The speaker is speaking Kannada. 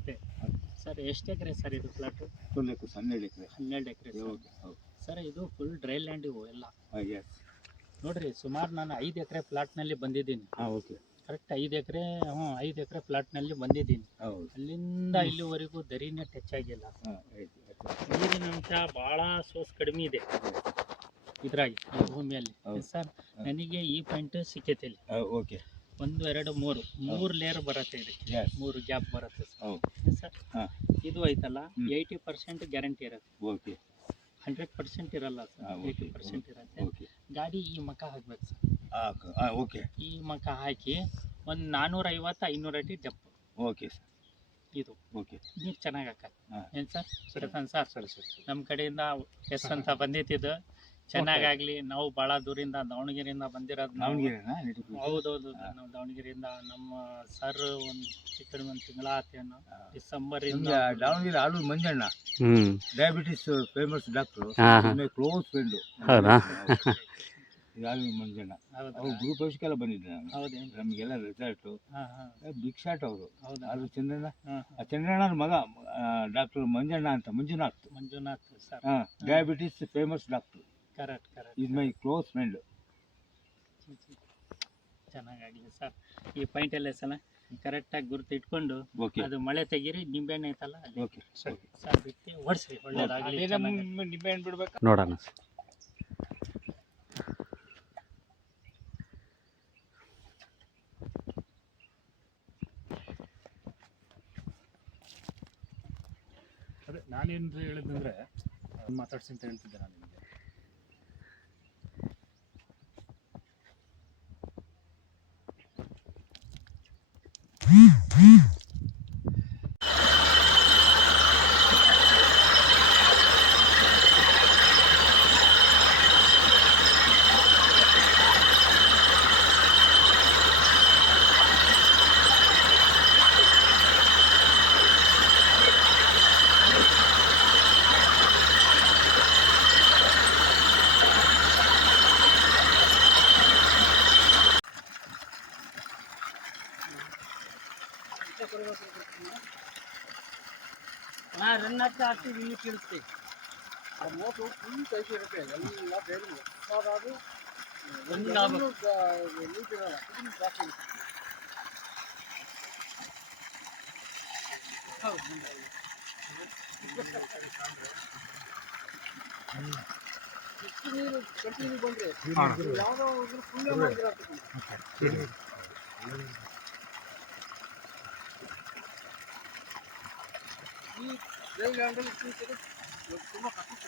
ನಮಸ್ತೆ ಸರ್. ಎಷ್ಟು ಎಕರೆ ಸರ್ ಇದು ಪ್ಲಾಟು? 12 ಎಕರೆ. 12 ಎಕರೆ ಸರ್. ಇದು ಫುಲ್ ಡ್ರೈ ಲ್ಯಾಂಡ್ ಇವು ಎಲ್ಲ. ನೋಡ್ರಿ, ಸುಮಾರು ನಾನು 5 ಎಕರೆ ಪ್ಲಾಟ್ನಲ್ಲಿ ಬಂದಿದ್ದೀನಿ. ಕರೆಕ್ಟ್ 5 ಎಕರೆ 5 ಎಕರೆ ಪ್ಲಾಟ್ನಲ್ಲಿ ಬಂದಿದ್ದೀನಿ. ಅಲ್ಲಿಂದ ಇಲ್ಲಿವರೆಗೂ ದರಿನೇ ಟಚ್ ಆಗಿಲ್ಲ. ನೀರಿನ ಅಂಶ ಭಾಳ ಸೋರ್ಸ್ ಕಡಿಮೆ ಇದೆ ಇದ್ರಾಗಿ ಈ ಭೂಮಿಯಲ್ಲಿ ಸರ್. ನನಗೆ ಈ ಪಾಯಿಂಟ್ ಸಿಕ್ಕೈತೆ ಇಲ್ಲಿ. 1 2 3 ಲೇಯರ್ ಬರುತ್ತೆ ಇದಕ್ಕೆ, 3 ಗ್ಯಾಪ್ ಬರುತ್ತೆ ಸರ್. ಇದು ಐತಲ್ಲ 80% ಗ್ಯಾರಂಟಿ ಇರುತ್ತೆ, 100% ಇರಲ್ಲ ಸರ್. 80% ಇರುತ್ತೆ. ಗಾಡಿ ಈ ಮಕ ಹಾಕ್ಬೇಕು ಸರ್. ಈ ಮಕ ಹಾಕಿ ಒಂದು 450-500 ಅಡಿ ಡೆಪ್. ಇದು ನೀರು ಚೆನ್ನಾಗಿ ಹಾಕತ್ತೆ. ಏನು ಸರ್ ಬಿಡತಾನೆ ಸರ್? ನಮ್ಮ ಕಡೆಯಿಂದ ಎಸ್ ಅಂತ ಬಂದಿತ್ತಿದ್ದು ಚೆನ್ನಾಗಾಗಲಿ. ನಾವು ಭಾಳ ದೂರಿಂದ ದಾವಣಗೆರೆಯಿಂದ ಬಂದಿರೋದು. ಹೌದೌದು, ನಾವು ದಾವಣಗೆರೆಯಿಂದ. ನಮ್ಮ ಸರ್ ಒಂದು ಚಿಕ್ಕ ಒಂದು ತಿಂಗಳ ಆತೇನು, ಡಿಸೆಂಬರಿಂದ. Davanagere Aluru Manjanna, diabetes famous doctor, close friend. Aluru Manjanna ಅವ್ರು ಗ್ರೂಪ್ ವರ್ಷಕ್ಕೆಲ್ಲ ಬಂದಿದ್ದೆ ನಾನು. ಹೌದೇನು? ನಮಗೆಲ್ಲ ರಿಸಲ್ಟು ಬಿಗ್ ಶಾಟ್ ಅವರು. ಅದು ಚಂದ್ರಣ್ಣನ ಮಗ ಡಾಕ್ಟರ್ ಮಂಜಣ್ಣ ಅಂತ, Manjunath sir. Diabetes famous doctor. Correct. Is my close friend. ಚೆನ್ನಾಗಾಗಲಿ ಸರ್. ಈ ಪಾಯಿಂಟ್ ಎಲ್ಲ ಸಲ ಕರೆಕ್ಟಾಗಿ ಗುರುತು ಇಟ್ಕೊಂಡು ಅದು ಮಳೆ ತೆಗೀರಿ. ನಿಂಬೆಹಣ್ಣು ಐತಲ್ಲ ಸರ್, ಬಿಟ್ಟು ಓಡಿಸ್ರಿ. ಒಳ್ಳೇದಾಗಲಿ. ನಿಂಬೆಹಣ್ಣು ಬಿಡ್ಬೇಕು ನೋಡೋಣ. ಅದೇ ನಾನೇನು ಹೇಳಿದಂದ್ರೆ ಮಾತಾಡ್ಸಿ ಅಂತ ಹೇಳ್ತಿದ್ದೆ ನಾನು ನಿಮಗೆ. ರನ್ ಆಗ್ತಾ ಆಗ್ತೀವಿ, ಇನ್ನು ಕೇಳುತ್ತೆ. ಆ ಮೋಟು ಫುಲ್ ಕೈಗೆ ಇರುತ್ತೆ, ಎಲ್ಲ ಬೇರೆ ಅದು ಒಂದು ನೀಟಿರಲ್ಲ, ಇದನ್ನು ಜಾಸ್ತಿ ಇರುತ್ತೆ. ಎಷ್ಟು ನೀರು ಕಂಟಿನ್ಯೂ ಬಂದರೆ ಯಾವುದೋ ಫುಲ್ಲೇ ಮಾಡಿದ್ರೆ ಈ ಡ್ರೈ ಲ್ಯಾಂಡಲ್ಲಿ ತುಂಬ ಕಷ್ಟ.